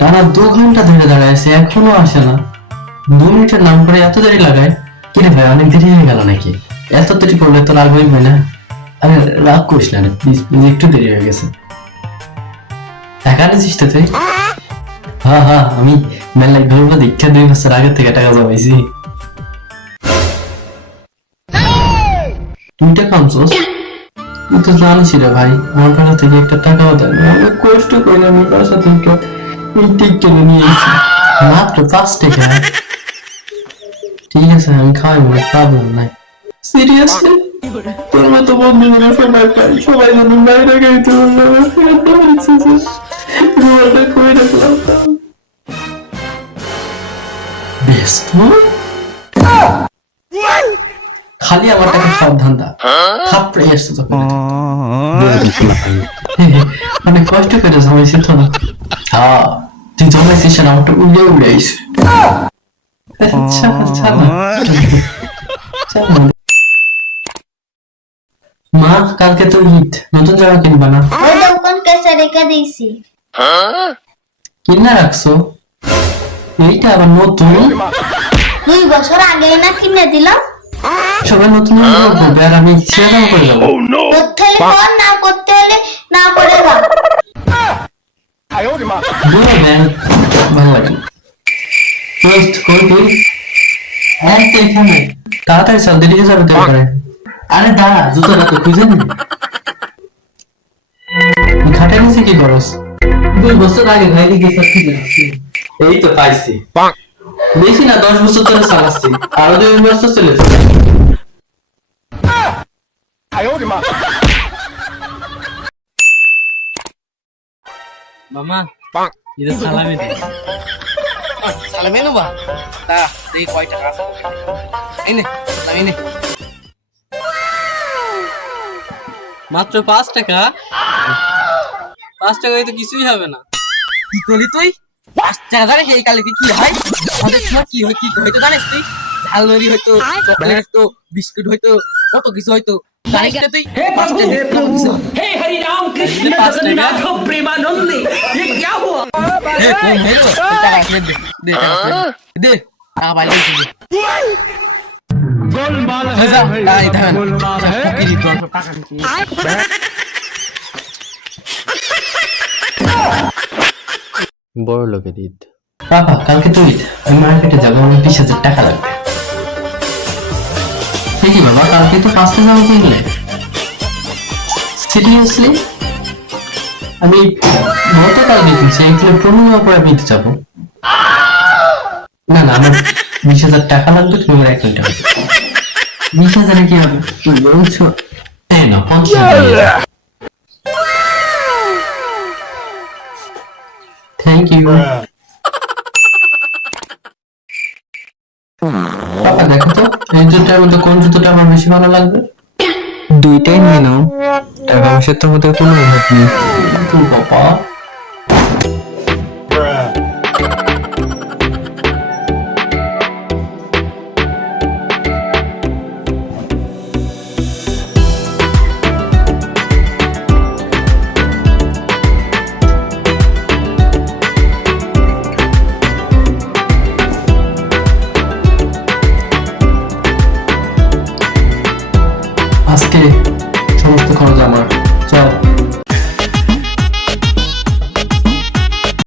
টানা 2 ঘন্টা ধরে দাঁড়ায় আছে, এখনো আসে না। 2 মিনিটের নাম করে এত দেরি লাগায়? কিরে ভাই, অনেক দেরি হয়ে গেল নাকি? এত দেরি করলে তো রাগ হইবে না? আরে রাগ করিস না, প্লিজ প্লিজ, একটু দেরি হয়ে গেছে। টাকা নিছিস তো তুই? হ্যাঁ হ্যাঁ, আমি মেলা ঘুরবো দীক্ষা 2 বছর আগে থেকে টাকা জমাইছি। তুই টাকা আনছোস? তুই তো জানিস রে ভাই, আমার কাছ থেকে একটা টাকাও দেয় না। আমি কষ্ট করে আমি বাসা থেকে এই টিক কিনে নিয়ে এসেছি, মাত্র 5 টাকা। ঠিক আছে, আমি খাওয়াবো, প্রবলেম নাই। সিরিয়াসলি? তোর মতো বন্ধু মানে সবাই পাই, সবাই যেন বাইরে গাইতে বললো, রুমালটা কই রাখলাম। ব্যস্ত? খালি আমার টাকা সব ধান্দা, থাপড়ে আসছে তখন। অনেক কষ্ট করে জমাইছি তো। হ্যাঁ, তুই জমাইছিস না, আমারটা উড়ে উড়ে আইস। আচ্ছা আচ্ছা মা, কালকে তো ঈদ, নতুন জামা কিনবা না? ওই দোকান কেসে রেখে দিয়েছি। কিনা রাখছো? এইটা আবার নতুন? 2 বছর আগেই না কিনে দিলাম। সবাই নতুন নতুন করবে আর আমি ছেড়ে জামা করে যাবো। করতে হলে কর, না করতে হলে না করে যা। দুটো ব্যান্ড ভালো লাগে। দোস্ত কই তুই? হ্যাঁ, তো এখানে। তাড়াতাড়ি চল, দেরি হয়ে যাবে তো এবারে। আরে দাঁড়া, জুতোটা তো খুঁজে নি। খাটে নিচে কি করস? 2 বছর আগে ভাই দিকে এই তো পাইছি। বেশি না, 10 বছর ধরে চালাচ্ছি, আরো 2 বছর চলে যাবে। মামা এটা সালামি দে। সালামে নেবা তা দেখি কয় টাকা আছে। এই নে সালামি নে। মাত্র 5 টাকা? 5 টাকায় তো কিছুই হবে না। কি করলি তুই? 5 টাকা জানিস এই কালে কি হয়? আমাদের সময় কি হয়, কি হয়তো জানিস তুই? ঝালমুড়ি হয়তো, চকলেট হয়তো, বিস্কুট হয়তো, কত কিছু হয়তো। জানিস না তুই? 5 টাকা দিয়ে কত কিছু হয়। हे हरि राम कृष्ण 5 টাকা? जगन्नाथ प्रेमानंदी ये क्या हुआ? দে কম হয়ে গেল। টাকা আসলে দে, দে টাকা আসলে দে। টাকা পাইলে দে। হয়ে যা, টাকা দিতে হবে না। সব ফকিরি তোর সব টাকা নিচ্ছি। বড় লোকের ঈদ। বাবা, কালকে তো ঈদ, আমি মার্কেটে যাবো, আমার 20,000 টাকা লাগবে। ঠিকই বাবা, কালকে তো 5টা জামা কিনলে। সিরিয়াসলি? আমি গতকালকে কিনছি, এগুলো পূর্ণিমা পরে আমি ঈদ যাবো। না না, আমার 20,000 টাকা লাগবে, তুমি আমার 1 মিনিট। 20,000 কি হবে তুমি বলছো? এই না, 50,000। Thank you. পাপা দেখো তো, এই জুতোটার মধ্যে কোন জুতোটা আমার বেশি ভালো লাগবে? দুইটাই নিয়ে নাও, টাকা পয়সার তো মধ্যে কোনো অভাব নেই। তো বাবা, আজকে সমস্ত খরচ আমার। চল।